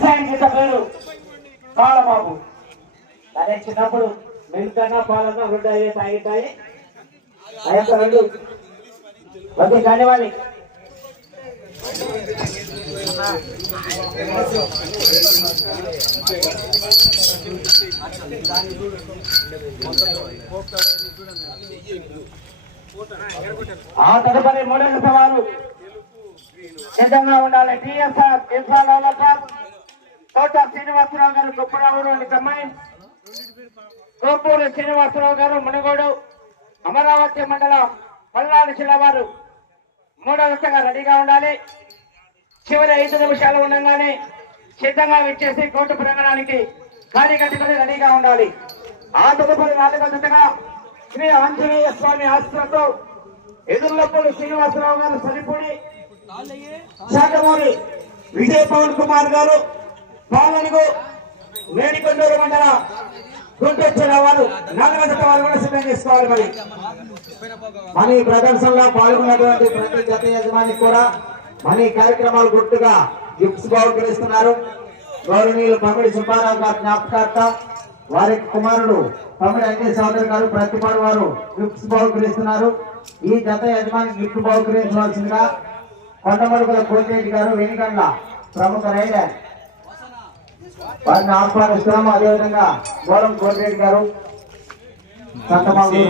వ్యవసాయం గీత పేరు కాళబాబు. అదే చిన్నప్పుడు మిల్కన్నా పాలన్నా రెండు అయ్యే తాగితాయి ఆ యొక్క రెండు ఒకే కానివ్వాలి. ఆ తదుపరి మూడవ సవాలు సిద్ధంగా ఉండాలి. టిఎస్ఆర్ కోట శ్రీనివాసరావు గారు గొప్పరావుడు కమ్మాయి, కోపూరు శ్రీనివాసరావు గారు మునుగోడు అమరావతి మండలం పల్నాడు జిల్లా వారు మూడవ దశగా రెడీగా ఉండాలి. చివరి 5 నిమిషాలు ఉండగానే సిద్ధంగా విచ్చేసి కోర్టు ప్రాంగణానికి గాడి కట్టుకుని రెడీగా ఉండాలి. ఆ తదుపరి 4వ దశగా శ్రీ ఆంజనేయ స్వామి ఆశ్రతో ఎదుర్లపూడి శ్రీనివాసరావు గారు సరిపూడి, శాఖమూరి విజయ్ పవన్ కుమార్ గారు పాలనకు వేడికొండూరు మండల గుంటూరు వారు 4వ దశ వారు కూడా సిద్ధం చేసుకోవాలి. మన ఈ ప్రదర్శనలో పాల్గొన్నటువంటి ప్రతి జత యజమానికి కూడా మన ఈ కార్యక్రమాలు గుర్తుగా గిఫ్ట్స్ బహుకరిస్తున్నారు. గౌరవనీయులు పమిడి సుబ్బారావు గారు జ్ఞాపకార్థ, వారి కుమారుడు పమిడి అంజయ్ చౌదరి గారు ప్రతిపాడు వారు గిఫ్ట్స్ బహుకరిస్తున్నారు. ఈ జత యజమానికి గిఫ్ట్ బహుకరించవలసిందిగా కొండమడుగుల కోటిరెడ్డి గారు, వెనుగండ్ల ప్రముఖ రైడర్ వారిని ఆహ్వానిస్తున్నాము. అదేవిధంగా గోరం కోటిరెడ్డి గారు సంతమాగుండ్రు